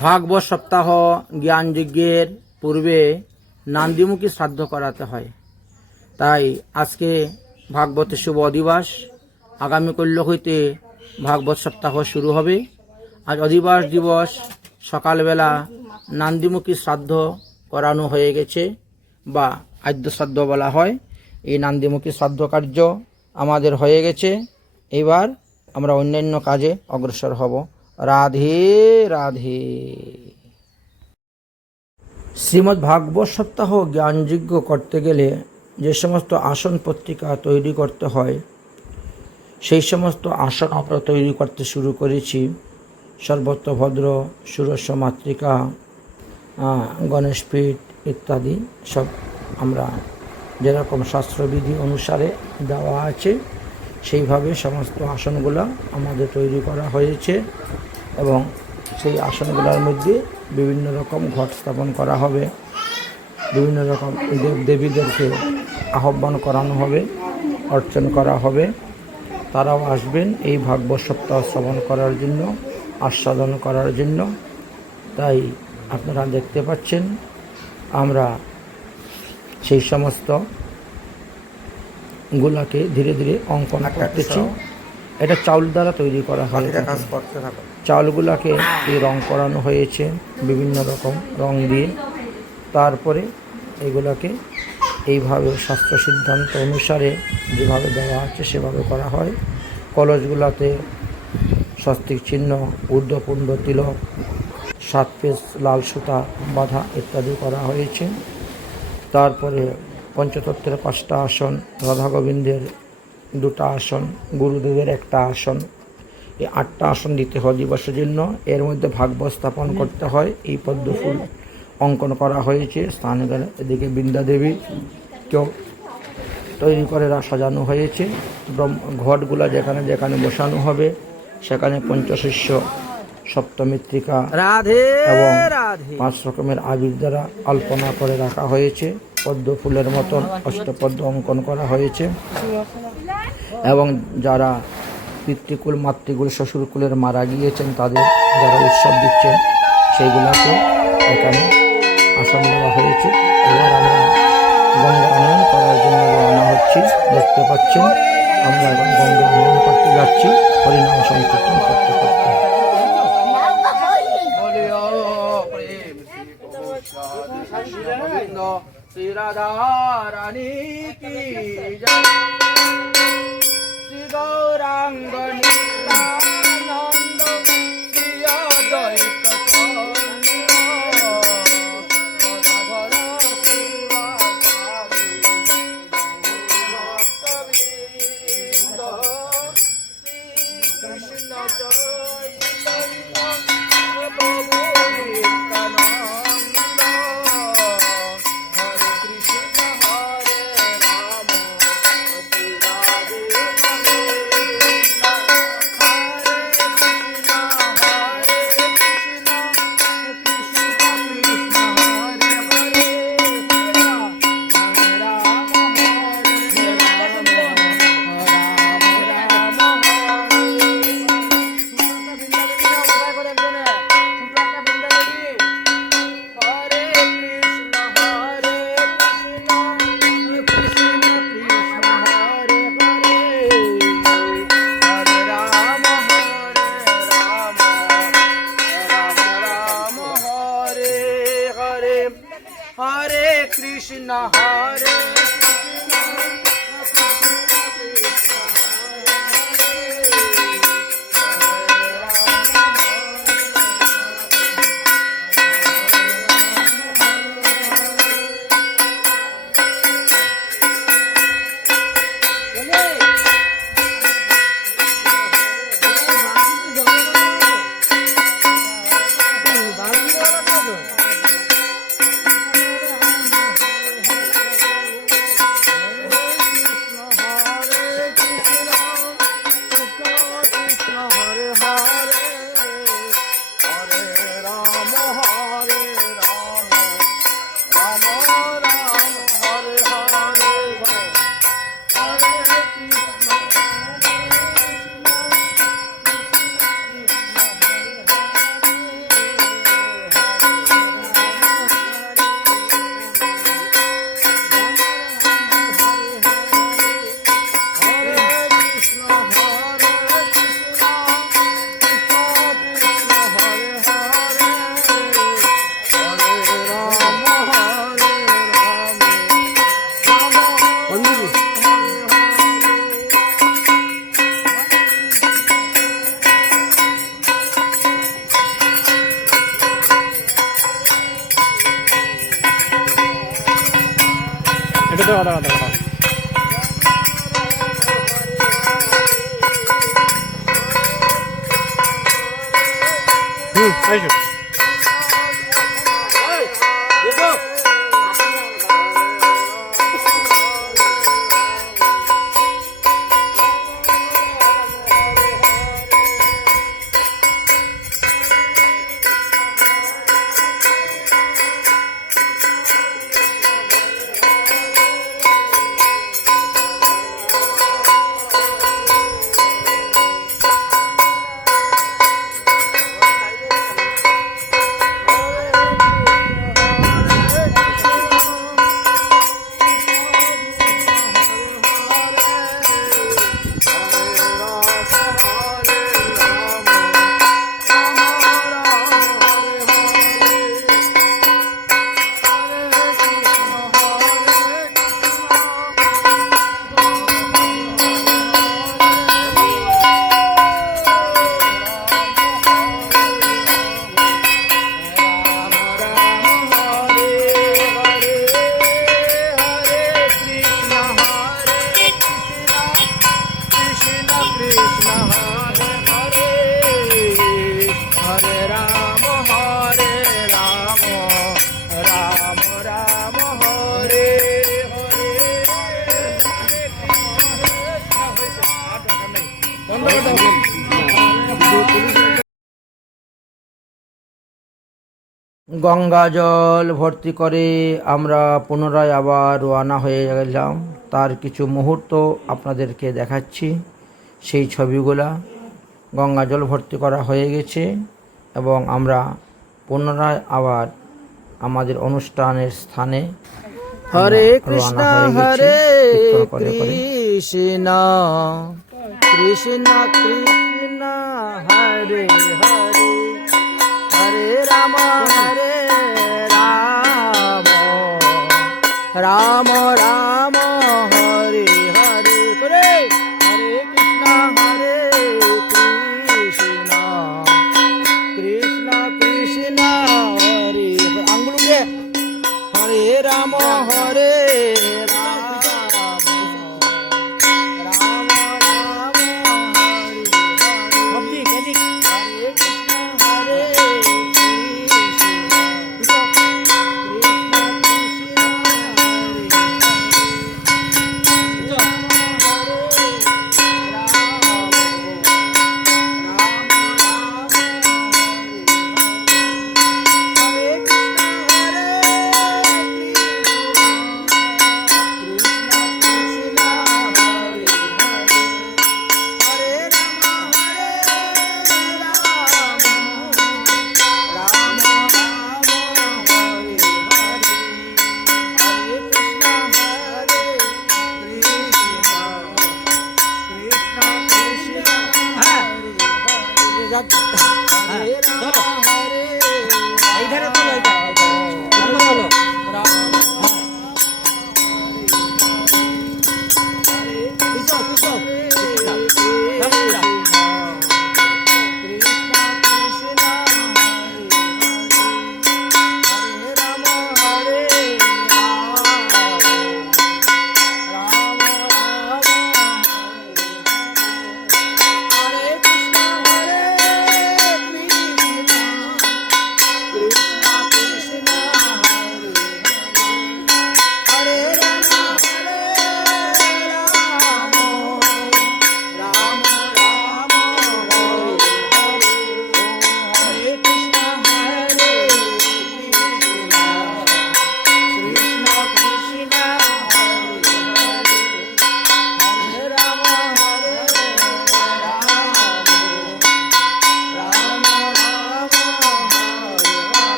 ভাগবত সপ্তাহ জ্ঞানযজ্ঞের পূর্বে নান্দিমুখী শ্রাদ্ধ করাতে হয়। তাই আজকে ভাগবতের শুভ অধিবাস। আগামী কল্য হইতে ভাগবত সপ্তাহ শুরু হবে। আজ অধিবাস দিবস। সকালবেলা নান্দিমুখী শ্রাদ্ধ করানো হয়ে গেছে বা আদ্য শ্রাদ্ধ বলা হয়। এই নান্দিমুখী শ্রাদ্ধ কার্য আমাদের হয়ে গেছে। এবার আমরা অন্যান্য কাজে অগ্রসর হব। রাধে রাধে। শ্রীমদ্ ভাগবত সপ্তাহ জ্ঞানযোগ্য করতে গেলে যে সমস্ত আসন পত্রিকা তৈরি করতে হয়, সেই সমস্ত আসন আমরা তৈরি করতে শুরু করেছি। সর্বত্রভদ্র সুরস্য মাতৃকা গণেশপীঠ ইত্যাদি সব আমরা যেরকম শাস্ত্রবিধি অনুসারে দেওয়া আছে, সেইভাবে সমস্ত আসনগুলো আমাদের তৈরি করা হয়েছে। এবং সেই আসনগুলোর মধ্যে বিভিন্ন রকম ঘট স্থাপন করা হবে। বিভিন্ন রকম দেব দেবীদেরকে আহ্বান করানো হবে অর্চন করা হবে। তারাও আসবেন এই ভাগবত সপ্তাহ শ্রবণ করার জন্য আস্বাদন করার জন্য। তাই আপনারা দেখতে পাচ্ছেন আমরা সেই সমস্ত গুলাকে ধীরে ধীরে অঙ্কন করতেছি। এটা চাউল দ্বারা তৈরি করা হয় চাউলগুলাকে এই রং করানো হয়েছে বিভিন্ন রকম রং দিয়ে। তারপরে এগুলাকে এইভাবে স্বাস্থ্য সিদ্ধান্ত অনুসারে যেভাবে দেওয়া আছে সেভাবে করা হয়। কলসগুলাতে স্বস্তিক চিহ্ন ঊর্ধ্বপুণ্ড তিলক সাত পিস লাল সুতা বাঁধা ইত্যাদি করা হয়েছে। তারপরে পঞ্চতত্ত্বের পাঁচটা আসন রাধা গোবিন্দের দুটা আসন গুরুদেবের একটা আসন। এই আটটা আসন দিতে হয় দিবসের জন্য এর মধ্যে ভাগ্য স্থাপন করতে হয়। এই পদ্ম ফুল অঙ্কন করা হয়েছে। স্থানে গেলে এদিকে বৃন্দা দেবী কেউ তৈরি করে সাজানো হয়েছে। ব্রহ্ম ঘটগুলা যেখানে যেখানে বসানো হবে সেখানে পঞ্চশিষ্য সপ্তমিত্রিকা রাধে এবং পাঁচ রকমের আবির দ্বারা আলপনা করে রাখা হয়েছে। পদ্ম ফুলের মতন অষ্টপদ্ম অঙ্কন করা হয়েছে। এবং যারা পিতৃকুল মাতৃকুল শ্বশুরকুলের মারা গিয়েছেন তাদের যারা উৎসব দিচ্ছেন সেইগুলোকে এখানে আসন দেওয়া হয়েছে এবার আমরা গঙ্গা আনয়ন করার জন্য রওনা হচ্ছি দেখতে পাচ্ছেন আমরা এখন গঙ্গা আনয়ন করতে যাচ্ছি হরিনাম সংকীর্তন করতে করতে শ্রী রাধা রানী কি জয় গৌরাঙ্গ নিত্যানন্দ かったかったか。うん、大丈夫。গঙ্গা জল ভর্তি করে আমরা পুনরায় আবার রওনা হয়ে গেলাম। তার কিছু মুহূর্ত আপনাদেরকে দেখাচ্ছি। সেই ছবিগুলা গঙ্গা জল ভর্তি করা হয়ে গেছে এবং আমরা পুনরায় আবার আমাদের অনুষ্ঠানের স্থানে হরে কৃষ্ণ হরে। কৃষ্ণ কৃষ্ণ কৃষ্ণ হরে হরে। হরে রাম হরে রাম রাম রাম হরে হরে করে হরে কৃষ্ণ হরে কৃষ্ণ কৃষ্ণ কৃষ্ণ হরে আঙ্গুলকে হরে রাম হরে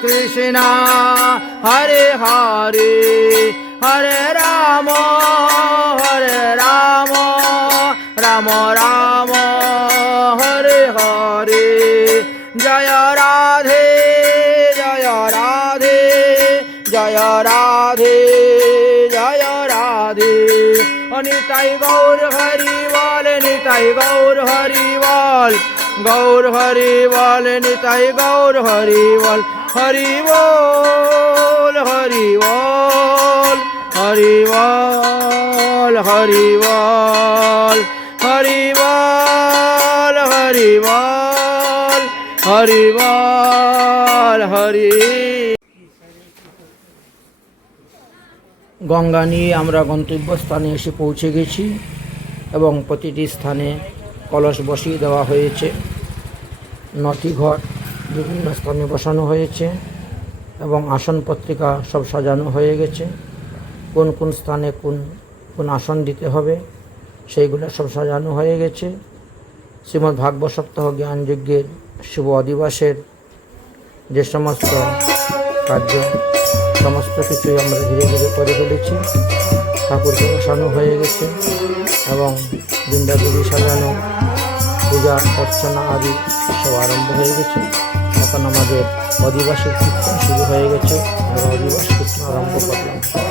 কৃষ্ণ, হরে হরে হরে রাম হরে রাম রাম রাম, হরে হরে। জয় রাধে জয় রাধে জয় রাধে জয় রাধে। অনিতাই গৌর হরি বল নিতাই গৌর হরি বল। গৌর হরি বল, নিতাই গৌর হরি বল হরি বল হরি বল হরি বল হরি বল হরি বল হরি বল হরি বল, হরি। গঙ্গা নিয়ে আমরা গন্তব্যস্থানে এসে পৌঁছে গেছি এবং প্রতিটি স্থানে কলস বসিয়ে দেওয়া হয়েছে। নটি ঘর বিভিন্ন স্থানে বসানো হয়েছে এবং আসন পত্রিকা সব সাজানো হয়ে গেছে। কোন কোন স্থানে কোন কোন আসন দিতে হবে সেইগুলো সব সাজানো হয়ে গেছে। শ্রীমদ্ ভাগবত সপ্তাহ জ্ঞানযজ্ঞের শুভ অধিবাসের যে সমস্ত কার্য, সমস্ত কিছুই আমরা ধীরে ধীরে করে ফেলেছি। ঠাকুরকে বসানো হয়ে গেছে এবং বৃন্দাদেবী সাজানো, পূজা, অর্চনা আদি সব আরম্ভ হয়ে গেছে। এখন আমাদের অধিবাসের কীর্তন শুরু হয়ে গেছে। আমরা অধিবাস কীর্তন আরম্ভ করলাম।